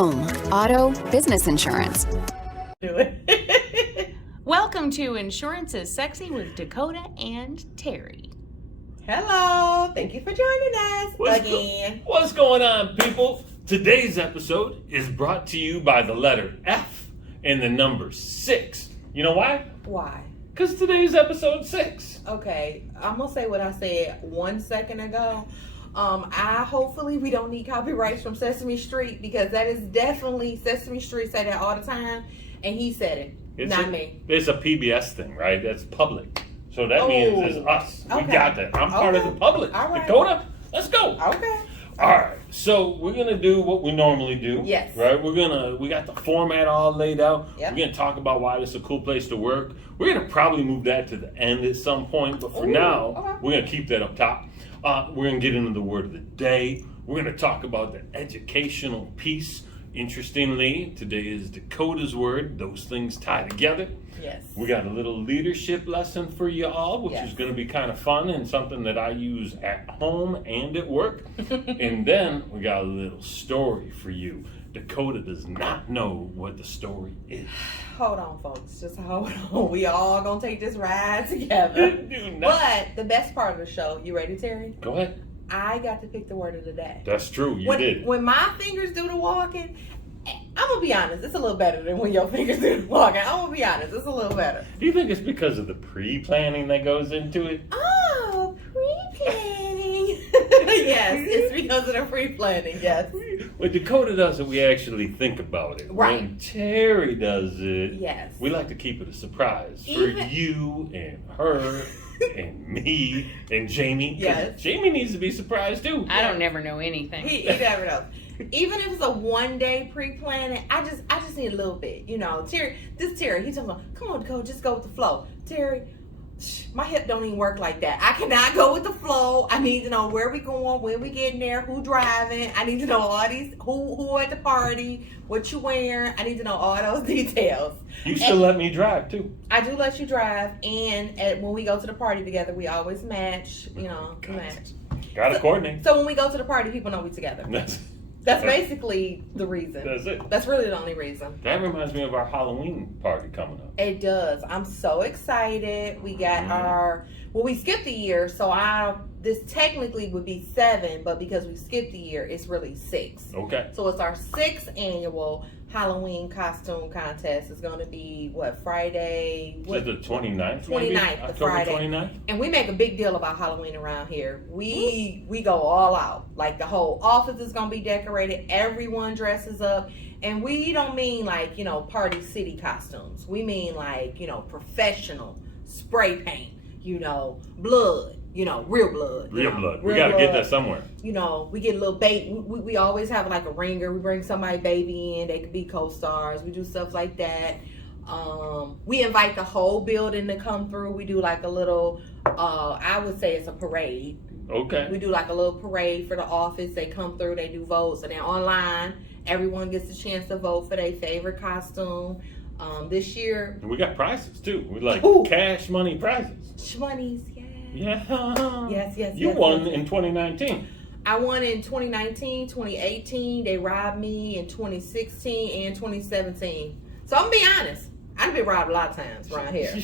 home, auto, business insurance. Do it. Welcome to Insurance is Sexy with Dakota and Terry. Hello. Thank you for joining us again. What's going on, people? Today's episode is brought to you by the letter F and the number 6. You know why? Why? Because today's episode 6. Okay, I'm going to say what I said 1 second ago. Hopefully we don't need copyrights from Sesame Street, because that is definitely, Sesame Street say that all the time, and he said it, not me. It's a PBS thing, right? That's public. So that means it's us. Okay. We got that. I'm part of the public. All right. Dakota, let's go. Okay. All right. So we're going to do what we normally do. Yes. Right? We got the format all laid out. Yep. We're going to talk about why this is a cool place to work. We're going to probably move that to the end at some point. But for now, okay. we're going to keep that up top. We're going to get into the word of the day. We're going to talk about the educational piece. Interestingly, today is Dakota's word. Those things tie together. Yes. We got a little leadership lesson for you all, which is going to be kind of fun and something that I use at home and at work. And then we got a little story for you. Dakota does not know what the story is. Hold on, folks. Just hold on. We all gonna take this ride together. But the best part of the show, you ready, Terry? Go ahead. I got to pick the word of the day. That's true. You did. When my fingers do the walking, I'm gonna be honest, it's a little better than when your fingers do the walking. I'm gonna be honest, it's a little better. Do you think it's because of the pre-planning that goes into it? Oh, pre-planning. Yes, it's because of the pre-planning, yes. When Dakota does it, we actually think about it. Right. When Terry does it, Yes. we like to keep it a surprise for you and her and me and Jamie. Yes. Jamie needs to be surprised too. I don't never know anything. He never knows. Even if it's a one-day pre-planning, I just need a little bit. You know, Terry, he tells me, come on, Dakota, just go with the flow. Terry, my hip don't even work like that. I cannot go with the flow. I need to know where we going, when we getting there, who driving. I need to know all these, who at the party, what you wearing. I need to know all those details. You still let me drive too. I do let you drive, and when we go to the party together, we always match. You know, match. Gotta coordinate. So when we go to the party, people know we together. That's basically the reason. That's it. That's really the only reason. That reminds me of our Halloween party coming up. It does. I'm so excited. We got we skipped a year, so this technically would be 7, but because we skipped a year, it's really 6. Okay. So it's our 6th annual Halloween costume contest. It's going to be, Friday? Is it the 29th? 29th, the Friday. 29th? And we make a big deal about Halloween around here. We go all out. Like, the whole office is going to be decorated. Everyone dresses up. And we don't mean like, Party City costumes. We mean like, professional spray paint, blood, real blood. Real blood. We got to get that somewhere. We get a little bait. We always have like a ringer. We bring somebody baby in. They could be co-stars. We do stuff like that. We invite the whole building to come through. We do like a little, I would say it's a parade. Okay. We do like a little parade for the office. They come through, they do votes, and then online, everyone gets a chance to vote for their favorite costume. This year, and we got prizes too. We like cash money prizes. Shmoneys, yeah. Yes. You won in 2019. I won in 2019, 2018. They robbed me in 2016 and 2017. So I'm gonna be honest, I've been robbed a lot of times around here.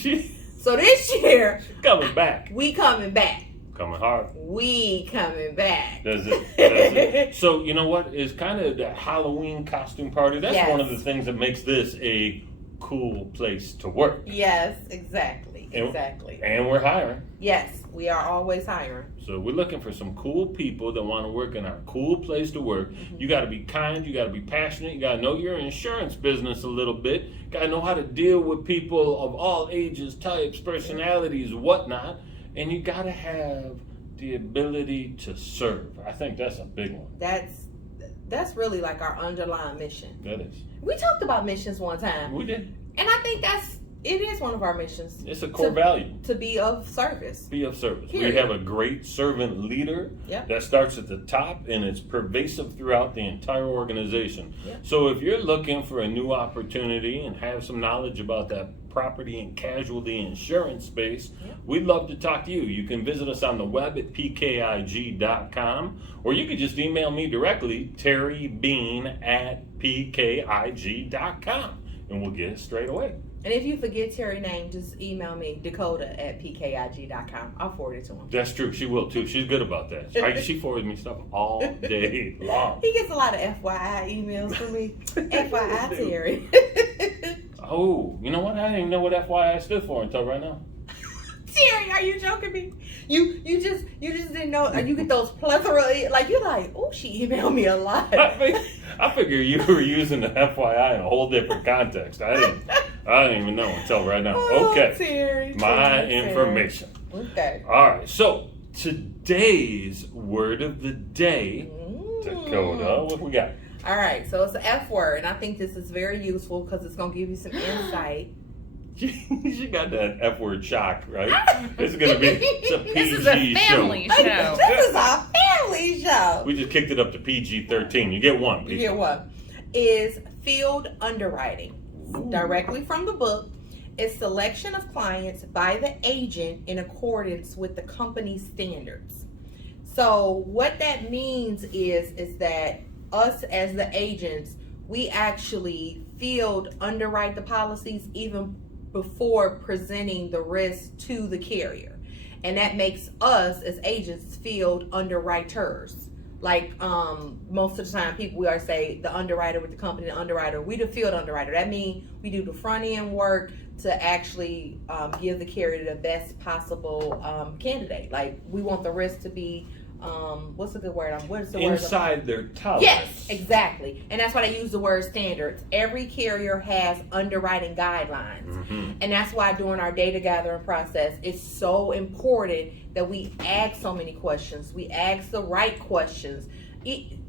So this year, coming back. We coming back. Coming hard. We coming back. That's it. So, you know what? It's kind of that Halloween costume party. That's one of the things that makes this a cool place to work. Yes, exactly. And we're hiring. Yes, we are always hiring. So we're looking for some cool people that want to work in our cool place to work. Mm-hmm. You got to be kind. You got to be passionate. You got to know your insurance business a little bit. Got to know how to deal with people of all ages, types, personalities, whatnot. And you got to have the ability to serve. I think that's a big one. That's really like our underlying mission. That is. We talked about missions one time. We did. And I think It is one of our missions. It's a core value. To be of service. Be of service. Period. We have a great servant leader that starts at the top and it's pervasive throughout the entire organization. Yep. So if you're looking for a new opportunity and have some knowledge about that property and casualty insurance space, we'd love to talk to you. You can visit us on the web at PKIG.com, or you could just email me directly, terrybean@PKIG.com, and we'll get it straight away. And if you forget Terry's name, just email me, Dakota at PKIG.com. I'll forward it to him. That's true. She will too. She's good about that. She forwards me stuff all day long. He gets a lot of FYI emails from me. FYI, Terry. Oh, you know what? I didn't even know what FYI stood for until right now. Terry, are you joking me? You just didn't know. You get those plethora, like you're like, oh, she emailed me a lot. I figure you were using the FYI in a whole different context. I didn't even know until right now. Oh, Okay, Terry, my information. Okay. All right. So today's word of the day, Dakota. What we got? All right. So it's an F word, and I think this is very useful because it's gonna give you some insight. She got that F word shock, right? It's gonna be a PG This is a family show. This is a family show. We just kicked it up to PG-13. You get one. You get one. Is Field Underwriting. Directly from the book. It's selection of clients by the agent in accordance with the company's standards. So what that means is that us as the agents, we actually field underwrite the policies even before presenting the risk to the carrier. And that makes us as agents field underwriters. Like most of the time people, we always say the underwriter with the company, the underwriter, we the field underwriter. That means we do the front end work to actually give the carrier the best possible candidate. Like we want the risk to be, what's a good word? What is the word? Inside their tolerance. Yes, exactly. And that's why they use the word standards. Every carrier has underwriting guidelines. And that's why during our data gathering process, it's so important that we ask so many questions. We ask the right questions.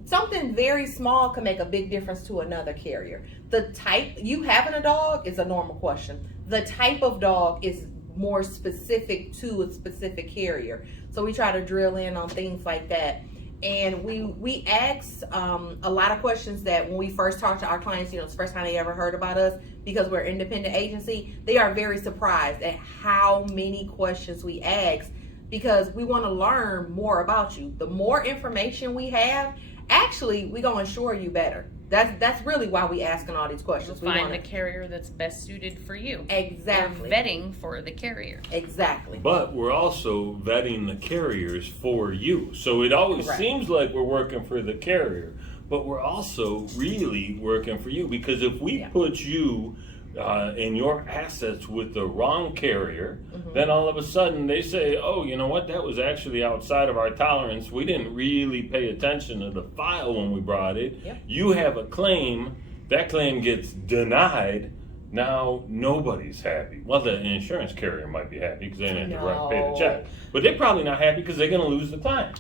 Something very small can make a big difference to another carrier. The type, you having a dog is a normal question. The type of dog is more specific to a specific carrier. So we try to drill in on things like that. And we ask a lot of questions that when we first talk to our clients, it's the first time they ever heard about us, because we're an independent agency, they are very surprised at how many questions we ask, because we want to learn more about you. The more information we have, actually, we're going to insure you better. That's really why we asking all these questions. We'll find the carrier that's best suited for you. Exactly. We're vetting for the carrier. Exactly. But we're also vetting the carriers for you. So it always seems like we're working for the carrier, but we're also really working for you, because if we put you and your assets with the wrong carrier, then all of a sudden they say, oh, you know what, that was actually outside of our tolerance. We didn't really pay attention to the file when we brought it. You have a claim, that claim gets denied. Now nobody's happy. Well, the insurance carrier might be happy because they didn't have to pay the check, but they're probably not happy because they're going to lose the client.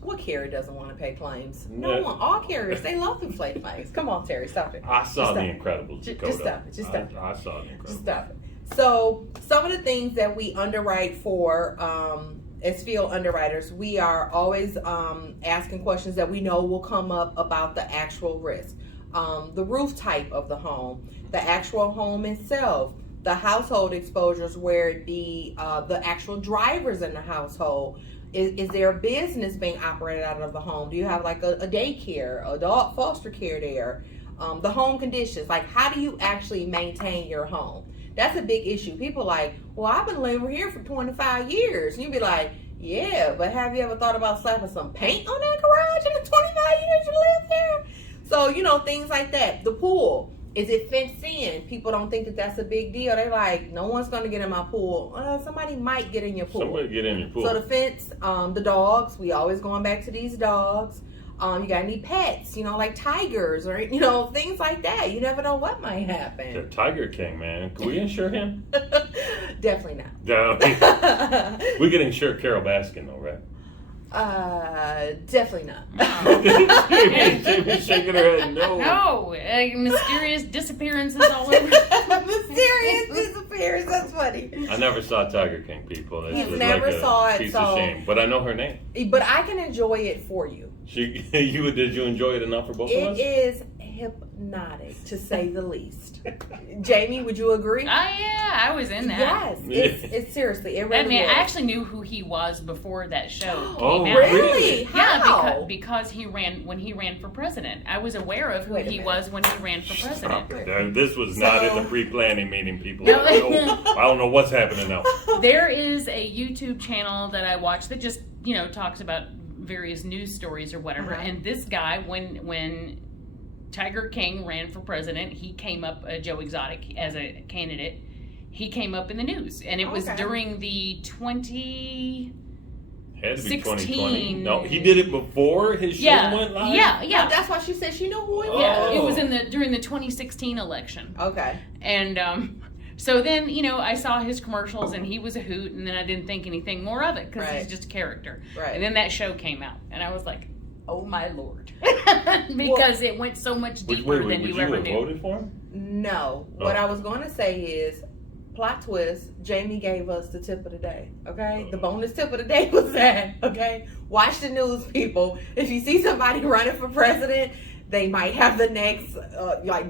What carrier doesn't want to pay claims? No one. All carriers, they love to pay claims. Come on, Terry, stop it. I saw The Incredibles, Dakota. Just stop it. Just stop it. I saw The Incredibles. Just stop it. So some of the things that we underwrite for as field underwriters, we are always asking questions that we know will come up about the actual risk. The roof type of the home, the actual home itself, the household exposures, where it be the actual drivers in the household. Is there a business being operated out of the home? Do you have like a daycare, adult foster care there? The home conditions, like how do you actually maintain your home? That's a big issue. People like, well, I've been living here for 25 years. And you'd be like, yeah, but have you ever thought about slapping some paint on that garage in the 25 years you lived there? So, things like that. The pool. Is it fenced in? People don't think that that's a big deal. They're like, no one's going to get in my pool. Somebody might get in your pool. Somebody get in your pool. So the fence, the dogs, we always going back to these dogs. You got any pets, like tigers or, things like that. You never know what might happen. The Tiger King, man. Can we insure him? Definitely not. No. We can insure Carol Baskin, though, right? Definitely not. Jamie's shaking her head. No. No, mysterious disappearances all over. Mysterious disappearance. That's funny. I never saw Tiger King, people. It's He's just never like a saw it, piece so- of shame. But I know her name. But I can enjoy it for you. Did you enjoy it enough for both of It us? is hypnotic, to say the least. Jamie, would you agree? I was in that. Yes, it's seriously, it really I mean, is. I actually knew who he was before that show Oh, came out. Really? Yeah, How? because when he ran for president. I was aware of who Wait a he minute. was when he ran for Stop president. it. Now, this was not in So- the pre-planning meeting, people. No. I don't know what's happening now. There is a YouTube channel that I watch that just, talks about various news stories or whatever. Uh-huh. And this guy, when Tiger King ran for president, he came up, Joe Exotic, as a candidate. He came up in the news, and it was Okay. during the 20. Had to be 16. 2020. No, he did it before his show went live? Yeah. That's why she said she knew who he was. Yeah, it was Oh. during the 2016 election. Okay. And so then, I saw his commercials and he was a hoot, and then I didn't think anything more of it because Right. he's just a character. Right. And then that show came out, and I was like, oh my Lord. Because it went so much deeper than would you you ever have knew. voted for him? No. Oh. What I was going to say is, plot twist, Jamie gave us the tip of the day, okay? The bonus tip of the day was that, okay? Watch the news, people. If you see somebody running for president, they might have the next,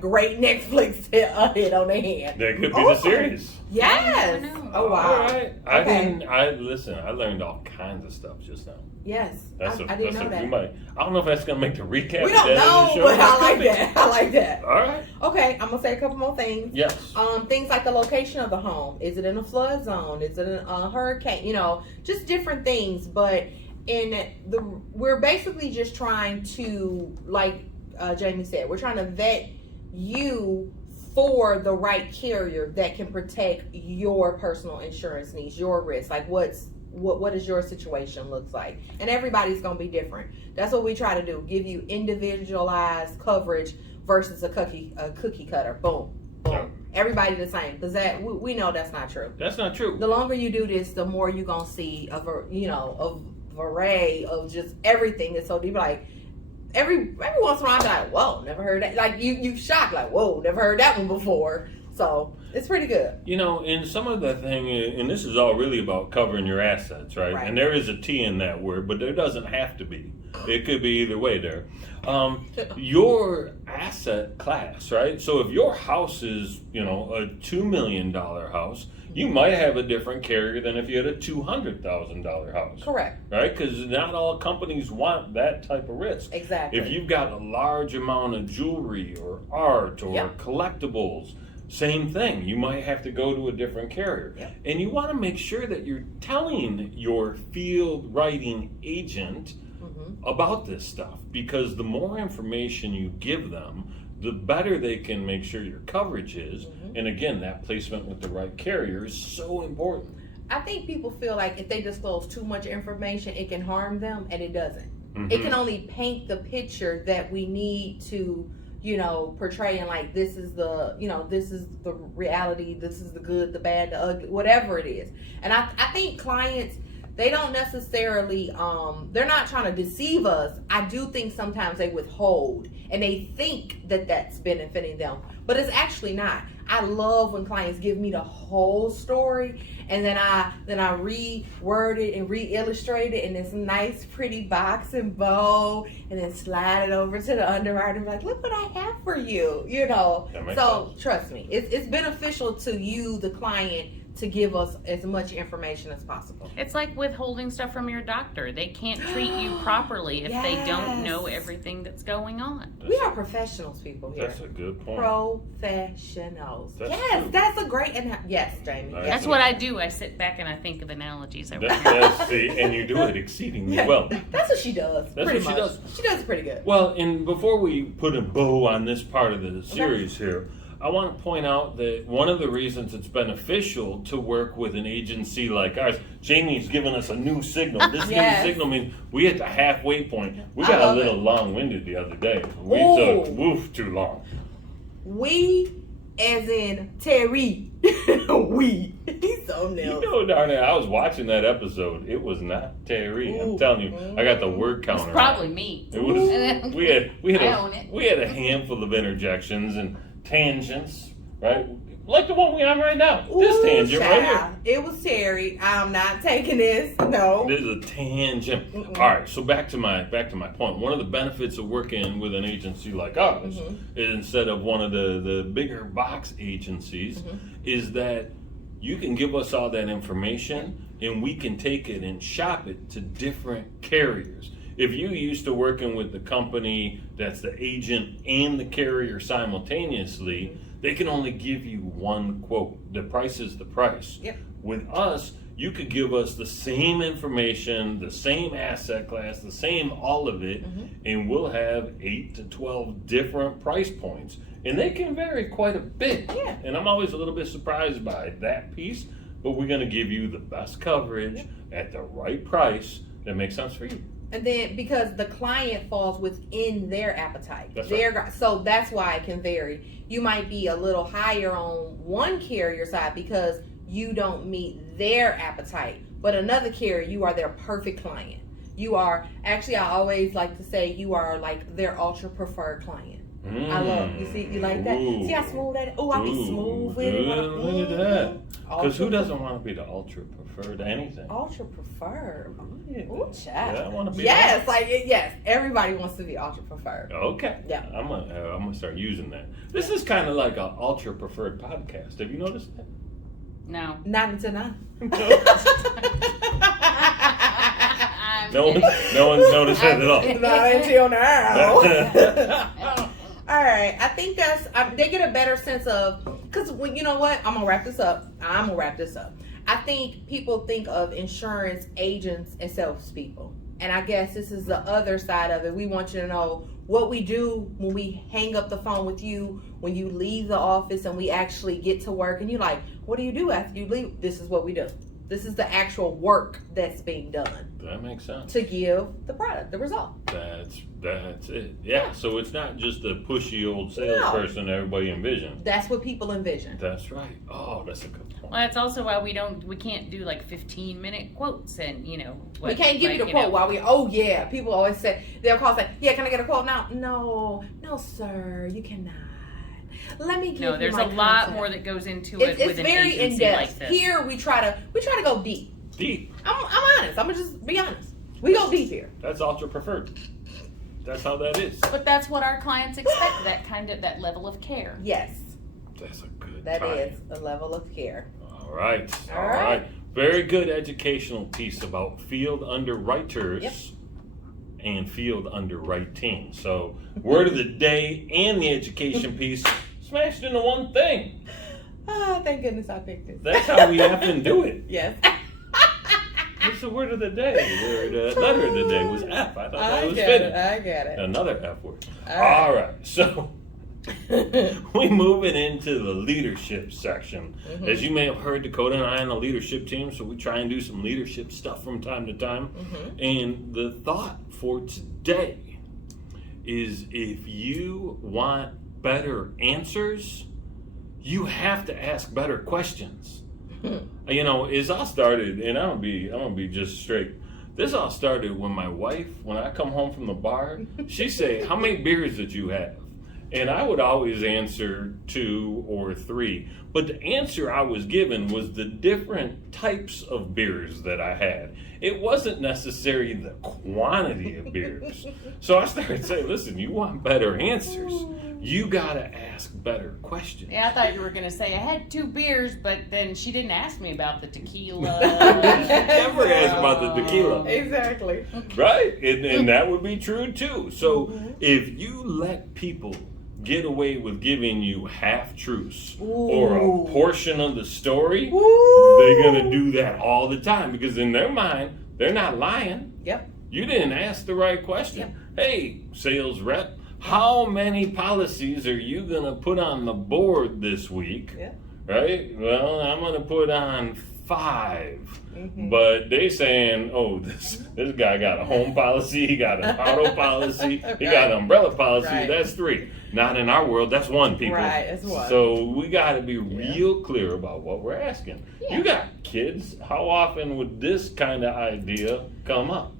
great Netflix hit on their hand. That could be Oh. the series. Yes. I know. Oh, wow. All right. Okay. I learned all kinds of stuff just now. Yes. I didn't know that. I don't know if that's going to make the recap. We don't at the end of know, the show. but I like Could be. that. I like that. All right. Okay, I'm gonna say a couple more things. Yes. Things like the location of the home. Is it in a flood zone? Is it in a hurricane? Just different things. But we're basically just trying to, like Jamie said, we're trying to vet you for the right carrier that can protect your personal insurance needs, your risk. Like what does your situation looks like? And everybody's gonna be different. That's what we try to do. Give you individualized coverage versus a cookie cutter. Boom. Yeah. Everybody the same, because we know that's not true. That's not true. The longer you do this, the more you're gonna see a array of just everything. And so they be like, every once in a while, I'm like, whoa, never heard that. Like you shocked, like, whoa, never heard that one before. So it's pretty good. And some of the thing, and this is all really about covering your assets, right? Right. And there is a T in that word, but there doesn't have to be. It could be either way there. Your asset class, right? So if your house is, a $2 million house, you might have a different carrier than if you had a $200,000 house. Correct. Right? Because not all companies want that type of risk. Exactly. If you've got a large amount of jewelry or art or Yeah. collectibles, same thing. You might have to go to a different carrier. Yeah. And you want to make sure that you're telling your field writing agent about this stuff, because the more information you give them, the better they can make sure your coverage is. And again, that placement with the right carrier is so important. I think people feel like if they disclose too much information, it can harm them, and it doesn't. It can only paint the picture that we need to, portray, and like, this is the reality, this is the good, the bad, the ugly, whatever it is. And I think clients, they don't necessarily, they're not trying to deceive us. I do think sometimes they withhold, and they think that that's benefiting them, but it's actually not. I love when clients give me the whole story, and then I reword it and re-illustrate it in this nice, pretty box and bow, and then slide it over to the underwriter and be like, look what I have for you, That makes So sense. trust me, it's beneficial to you, the client, to give us as much information as possible. It's like withholding stuff from your doctor. They can't treat you properly if they don't know Yes. everything that's going on. We are professionals, people here. That's a good point. Professionals. That's Yes, true. that's a great, yes, Jamie. That's Yes. That's what I do. I sit back and I think of analogies. And you do it exceedingly well. That's what she does. That's pretty what she much. does. She does it pretty good. Well, and before we put a bow on this part of the series here, I want to point out that one of the reasons it's beneficial to work with an agency like ours, Jamie's given us a new signal. This Yes. new signal means we at the halfway point. We I got a love little it. long-winded the other day. We Ooh. took too long. We, as in Terry. We. He's so You nailed. know, darn it, I was watching that episode. It was not Terry. I'm Ooh. telling you, I got the word counter. It's probably me. It was. We had I own it. we had a handful of interjections and tangents, right? Like the one we on right now. This Ooh, tangent right here. child. It was Terry. I'm not taking this. No. This is a tangent. All right, so back to my point. One of the benefits of working with an agency like ours, instead of one of the bigger box agencies, is that you can give us all that information and we can take it and shop it to different carriers. If you're used to working with the company that's the agent and the carrier simultaneously, they can only give you one quote. The price is the price. Yep. With us, you could give us the same information, the same asset class, the same all of it, and we'll have 8 to 12 different price points. And they can vary quite a bit. Yeah. And I'm always a little bit surprised by that piece, but we're going to give you the best coverage at the right price that makes sense for you. And then because the client falls within their appetite. That's So that's why it can vary. You might be a little higher on one carrier side because you don't meet their appetite. But another carrier, you are their perfect client. You are, actually I always like to say you are like their ultra preferred client. I love, you see, you like that? Ooh. See how smooth that is? Oh, I be smooth with it. Look at that. Because who Ultra- doesn't want to be the ultra preferred anything? Ultra preferred. Yeah. Ooh, child. Yeah, I want to be Yes, that. yes. Everybody wants to be ultra preferred. Okay. Yeah. I'm gonna start using that. This is kind of like an ultra preferred podcast. Have you noticed that? No. Not until now. No one's noticed that at all. Not until now. All right, I think that's they get a better sense of, because when you know what, I'm gonna wrap this up. I think people think of insurance agents and salespeople, and I guess this is the other side of it. We want you to know what we do when we hang up the phone with you, when you leave the office, and we actually get to work, and you're like, what do you do after you leave? This is what we do. This is the actual work that's being done That makes sense. to give the product, the result. That's it. Yeah. So it's not just a pushy old salesperson everybody envisioned. That's what people envision. That's right. Oh, that's a good point. Well, that's also why we can't do like 15-minute quotes and, We can't give you the quote while people always say, they'll call and say, yeah, can I get a quote now? No, sir, you cannot. Let me give you there's my a lot contact. more that goes into it It's with an very in agency depth. like this. Here we try to go deep. Deep. I'm honest. I'm gonna just be honest. We go deep here. That's ultra preferred. That's how that is. But that's what our clients expect, that level of care. Yes, That's a good that time. is a level of care. All right. All right. Very good educational piece about field underwriters Yep. and field underwriting. So, word of the day and the education piece smashed into one thing. Ah, thank goodness I picked this. That's how we often do it. Yes. What's the word of the day? The letter of the day was F. I thought that was I fitting. get it. Another F word. All All right. So, we moving into the leadership section. As you may have heard, Dakota and I on the leadership team, so we try and do some leadership stuff from time to time. And the thought for today is if you want better answers, you have to ask better questions. You know, it's all started, and I'm gonna be just straight. This all started when my wife, when I come home from the bar, she say, "How many beers did you have?" And I would always answer 2 or 3. But the answer I was given was the different types of beers that I had. It wasn't necessarily the quantity of beers. So I started saying, listen, you want better answers. You gotta ask better questions. Yeah, I thought you were going to say, I had 2 beers, but then she didn't ask me about the tequila. Never ask about the tequila. Exactly. Right? And that would be true too. So if you let people get away with giving you half truths or a portion of the story, they're going to do that all the time because in their mind, they're not lying. Yep. You didn't ask the right question. Hey, sales rep, how many policies are you going to put on the board this week? Yeah. Right? Well, I'm going to put on 5. But they saying, oh, this guy got a home policy, he got an auto policy, he got an umbrella policy, that's 3. Not in our world, that's 1, people. Right, that's 1. So we got to be real clear about what we're asking. Yeah. You got kids, how often would this kind of idea come up?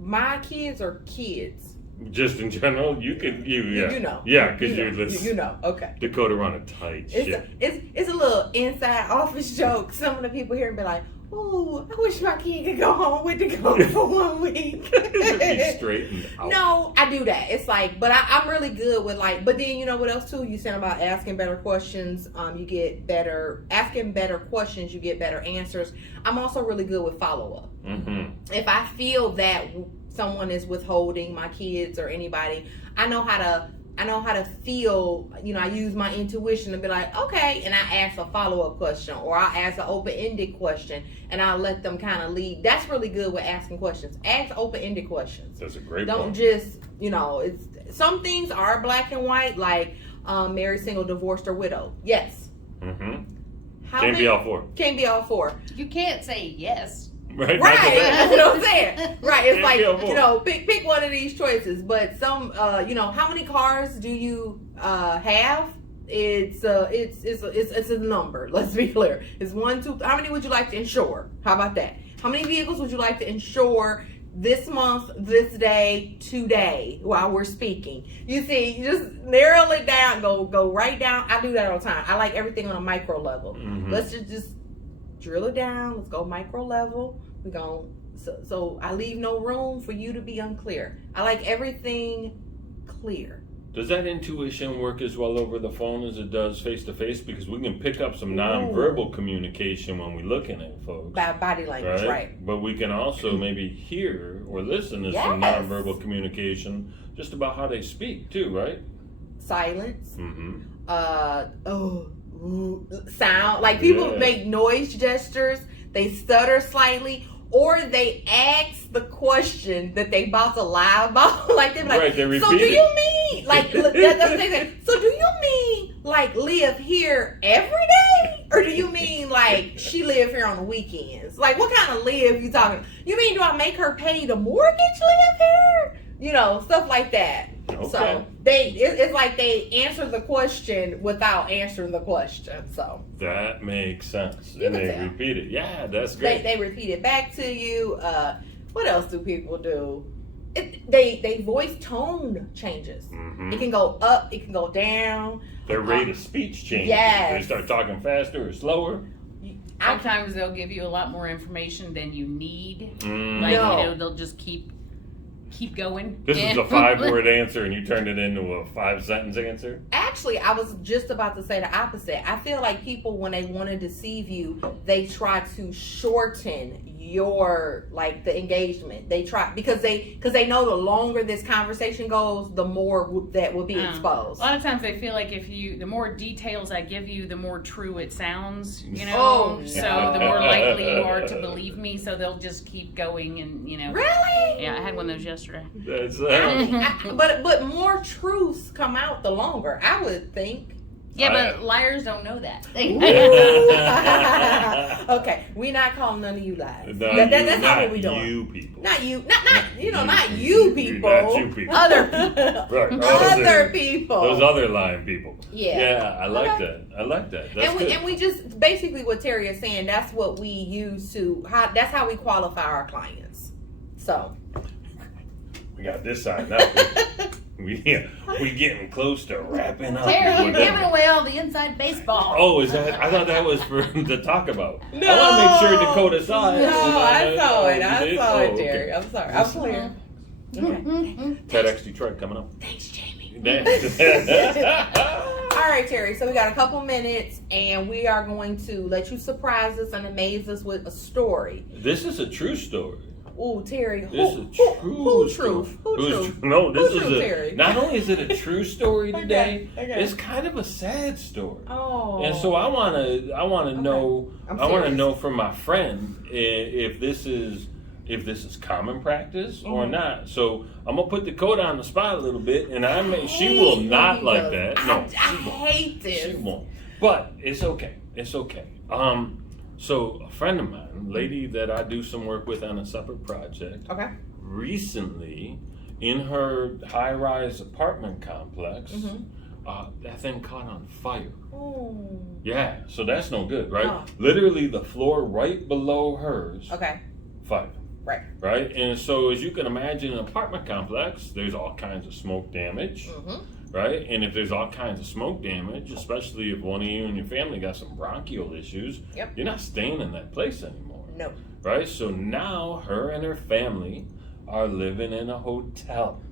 My kids are kids. Just in general, you yeah. You know. Yeah, because you you're know. this. You know. Okay. Dakota run a tight ship. It's a little inside office joke. Some of the people here be like, "Ooh, I wish my kid could go home with Dakota for 1 week." Be straightened out. No, I do that. It's like, but I'm really good with like. But then you know what else too? You said about asking better questions. You get better asking better questions. You get better answers. I'm also really good with follow up. Mm-hmm. If I feel that someone is withholding my kids or anybody, I know how to feel, you know, I use my intuition to be like, okay, and I ask a follow-up question or I ask an open-ended question and I'll let them kind of lead. That's really good with asking questions. Ask open-ended questions. That's a great Don't point. just, you know, it's some things are black and white, like married, single, divorced, or widowed. Yes. Mm-hmm. Can't be all four. Can't be all four. You can't say yes. Right. That's what I'm saying. Right. It's Can't like, be all four. you know, pick one of these choices. But some, you know, how many cars do you have? It's a number. Let's be clear. It's 1, 2. How many would you like to insure? How about that? How many vehicles would you like to insure this month, this day, today, while we're speaking? You see, you just narrow it down. Go right down. I do that all the time. I like everything on a micro level. Mm-hmm. Let's just drill it down. Let's go micro level. We're going so I leave no room for you to be unclear. I like everything clear. Does that intuition work as well over the phone as it does face to face? Because we can pick up some nonverbal communication when we're looking at folks. By body language, right? But we can also maybe hear or listen to some nonverbal communication just about how they speak too, right? Silence. Mm-hmm. Sound. Like people make noise gestures. They stutter slightly. Or they ask the question that they about to lie about. Like they're like, they repeat so do you mean like that's what they say. So do you mean like live here every day, or do you mean like she live here on the weekends? Like what kind of live you talking? You mean do I make her pay the mortgage live here? You know, stuff like that. Okay. So it's like they answer the question without answering the question. So that makes sense. You And can they tell. repeat it. Yeah, that's great. They repeat it back to you. What else do people do? They voice tone changes. Mm-hmm. It can go up. It can go down. Their rate of speech changes. Yes. They start talking faster or slower. Sometimes they'll give you a lot more information than you need. Mm. Like, No. you know, they'll just keep going. This is a 5-word answer and you turned it into a 5-sentence answer? Actually, I was just about to say the opposite. I feel like people, when they want to deceive you, they try to shorten your the engagement. They try because they know the longer this conversation goes, the more that will be exposed. A lot of times they feel like the more details I give you, the more true it sounds, you know. Oh, so no. the more likely you are to believe me. So they'll just keep going, and you know. Really? Yeah, I had one of those yesterday. That's But more truths come out the longer, I would think. Yeah, but liars don't know that. Okay, we're not calling none of you lies. Not That's not what we doing. You people. Not you, not you people. Not you people. Other people. Right. Other people. Those other lying people. Yeah. Yeah, I like Okay. that. I like that. That's good. And we just basically what Terry is saying. That's what we use that's how we qualify our clients. So We got this side now. we getting close to wrapping up. Terry, you're giving away all the inside baseball. Oh, is that? I thought that was for to talk about. No. I want to make sure Dakota saw it. No, I saw it. You I did? saw Oh, it, okay. Terry. I'm sorry. I'm clear. Okay. TEDx Detroit coming up. Thanks, Jamie. All All right, Terry. So we got a couple minutes, and we are going to let you surprise us and amaze us with a story. This is a true story. Ooh, Terry. This is a Who true truth? Who truth? No, this Who is truth, Terry? not only is it a true story today, Okay. it's kind of a sad story. Oh. And so I want to know. I'm I want to serious. know from my friend if this is common practice or not. So I'm gonna put Dakota on the spot a little bit, and she will not like that. No, I she won't. hate this. She won't. But it's okay. It's okay. So a friend of mine, lady that I do some work with on a separate project, Okay. recently in her high-rise apartment complex, Mm-hmm. that thing caught on fire. Ooh. Yeah, so that's no good, right? No. Literally the floor right below hers, Okay. fire. Right. Right? And so as you can imagine, in an apartment complex, there's all kinds of smoke damage. Right? And if there's all kinds of smoke damage, especially if one of you and your family got some bronchial issues, you're not staying in that place anymore. No. Right? So now her and her family are living in a hotel.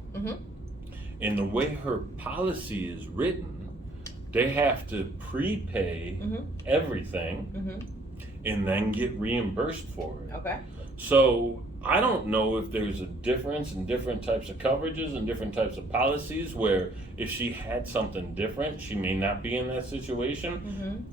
And the way her policy is written, they have to prepay everything and then get reimbursed for it. Okay. So I don't know if there's a difference in different types of coverages and different types of policies where if she had something different, she may not be in that situation.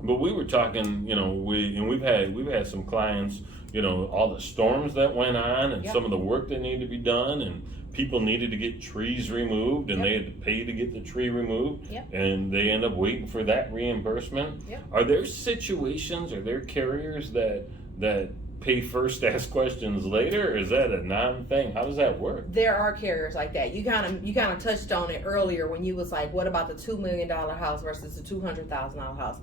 But we were talking, you know, we've had some clients, you know, all the storms that went on and some of the work that needed to be done, and people needed to get trees removed, and they had to pay to get the tree removed, and they end up waiting for that reimbursement. Are there situations, are there carriers that pay first, ask questions later, or is that a non-thing? How does that work? There are carriers like that. You kind of touched on it earlier when you was like, what about the $2 million house versus the $200,000 house?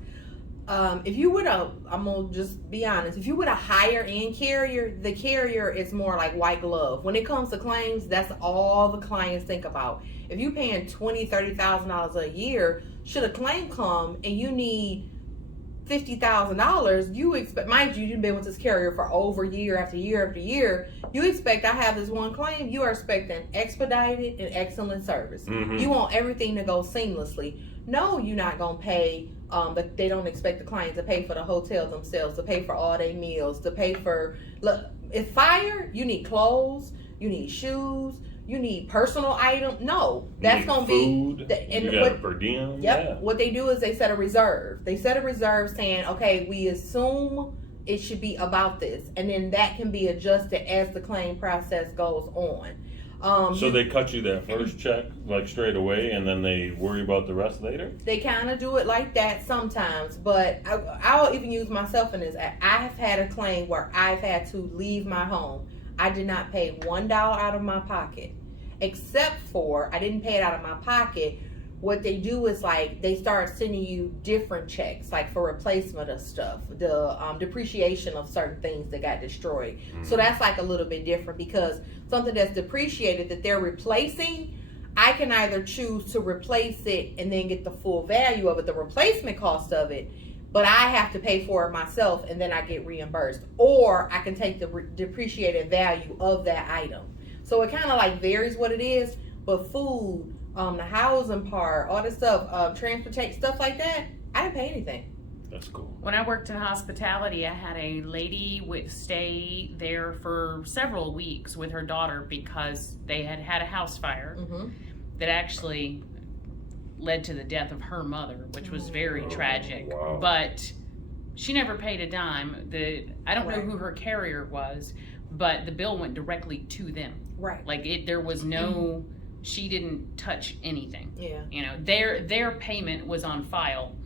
If you would have, I'm gonna just be honest, if you would a higher end carrier, the carrier is more like white glove. When it comes to claims, that's all the clients think about. If you paying $20,000, $30,000 a year, should a claim come and you need $50,000, you expect, mind you, you've been with this carrier for over year after year after year, you expect, I have this one claim, you are expecting expedited and excellent service. You want everything to go seamlessly. No, you're not gonna pay. But they don't expect the client to pay for the hotel themselves, to pay for all their meals, to pay for, look, if fire, you need clothes, you need shoes, you need personal items. No, that's going to be, and you got a per diem. What they do is they set a reserve. They set a reserve saying, okay, we assume it should be about this. And then that can be adjusted as the claim process goes on. So they cut you that first check like straight away, and then they worry about the rest later? They kind of do it like that sometimes, but I'll even use myself in this. I've had a claim where I've had to leave my home. I did not pay $1 out of my pocket, except for I didn't pay it out of my pocket. What they do is like they start sending you different checks, like for replacement of stuff, the depreciation of certain things that got destroyed. So that's like a little bit different, because something that's depreciated that they're replacing, I can either choose to replace it and then get the full value of it, the replacement cost of it, but I have to pay for it myself and then I get reimbursed. Or I can take the depreciated value of that item. So it kind of like varies what it is, but food, the housing part, all this stuff, transportation, stuff like that, I didn't pay anything. That's cool. When I worked in hospitality, I had a lady stay there for several weeks with her daughter because they had had a house fire that actually led to the death of her mother, which was very tragic. Wow. But she never paid a dime. I don't know who her carrier was, but the bill went directly to them. Right. Like there was no, she didn't touch anything. Yeah. You know, their payment was on file.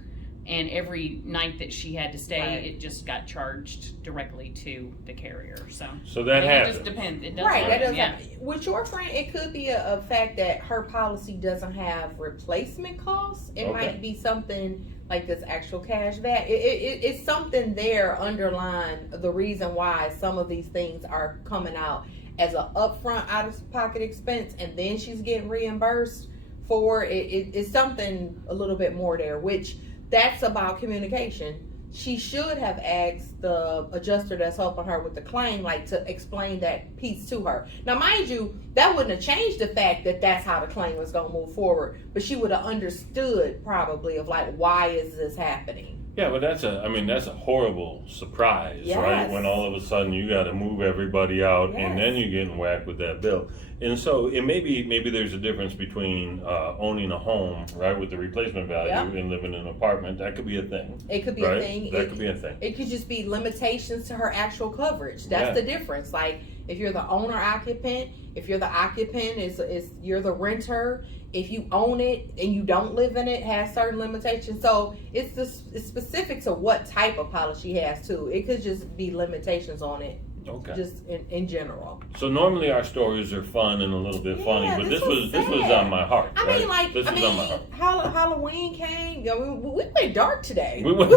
And every night that she had to stay, it just got charged directly to the carrier. So that happens. It just depends. It does That does happen. happen. With your friend, it could be a fact that her policy doesn't have replacement costs. It might be something like this actual cash back. It's something there underlying the reason why some of these things are coming out as an upfront out-of-pocket expense, and then she's getting reimbursed for it. It's something a little bit more there, which that's about communication. She should have asked the adjuster that's helping her with the claim, like, to explain that piece to her. Now, mind you, that wouldn't have changed the fact that that's how the claim was going to move forward, but she would have understood probably of like, why is this happening? Yeah, but that's a horrible surprise, right? When all of a sudden you got to move everybody out, and then you're getting whacked with that bill. And so it maybe there's a difference between owning a home, right, with the replacement value, and living in an apartment. That could be a thing. It could be a thing. That could be a thing. It could just be limitations to her actual coverage. That's the difference. Like, if you're the owner occupant, if you're the occupant, is you're the renter. If you own it and you don't live in it, has certain limitations. So it's specific to what type of policy she has too. It could just be limitations on it. Okay. Just in general. So normally our stories are fun and a little bit funny, but this was on my heart. Halloween came. We went dark today. We went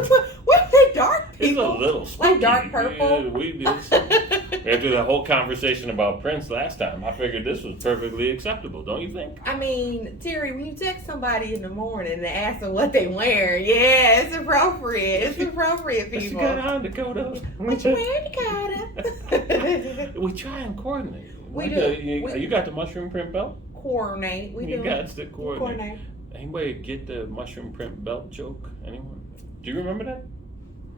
dark, people. It's a little spooky. Like dark purple. Yeah, we did. After the whole conversation about Prince last time, I figured this was perfectly acceptable, don't you think? I mean, Terry, when you text somebody in the morning and ask them what they wear, yeah, it's appropriate. It's appropriate, What you people. got on, Dakota? What you wearing, Dakota? We try and coordinate. We Like, do. you got the mushroom print belt? Coordinate. We You do. got to coordinate. Anybody get the mushroom print belt joke? Anyone? Do you remember that?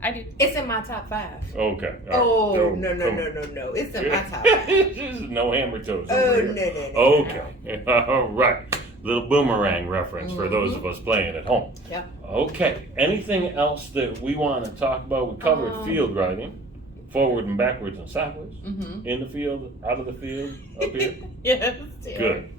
I do. It's in my top 5. Okay. Oh, All right. no. It's in my top 5. No hammer toes. Oh, over no. here. Okay. All right. Little boomerang reference for those of us playing at home. Yep. Okay. Anything else that we want to talk about? We covered field writing, forward and backwards and sideways, in the field, out of the field, up here. Yes.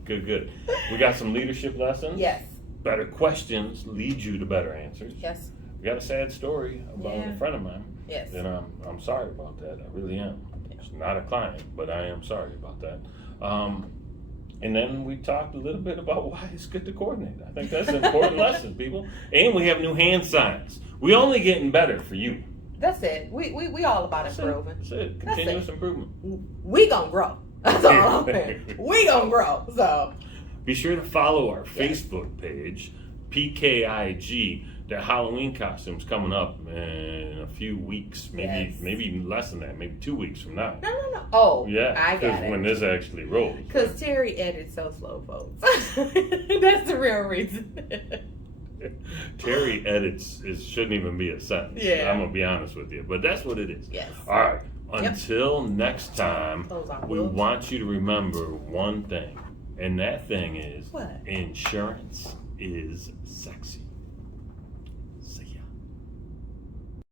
Good. We got some leadership lessons. Yes. Better questions lead you to better answers. Yes. We got a sad story about a friend of mine. Yes. And I'm sorry about that. I really am. It's not a client, but I am sorry about that. And then we talked a little bit about why it's good to coordinate. I think that's an important lesson, people. And we have new hand signs. We only getting better for you. That's it. We all about improving. That's it. Continuous improvement. We gonna grow. That's all I'm saying. We gonna grow. So be sure to follow our Facebook page, PKIG. The Halloween costume's coming up in a few weeks, maybe less than that, maybe 2 weeks from now. No. Oh, Yeah, I got it. when this actually rolls. Because Terry edits so slow, folks. That's the real reason. Terry edits shouldn't even be a sentence. Yeah. I'm gonna be honest with you, but that's what it is. Yes. All right. Until next time, Close our we books. want you to remember one thing, and that thing is What? insurance is sexy.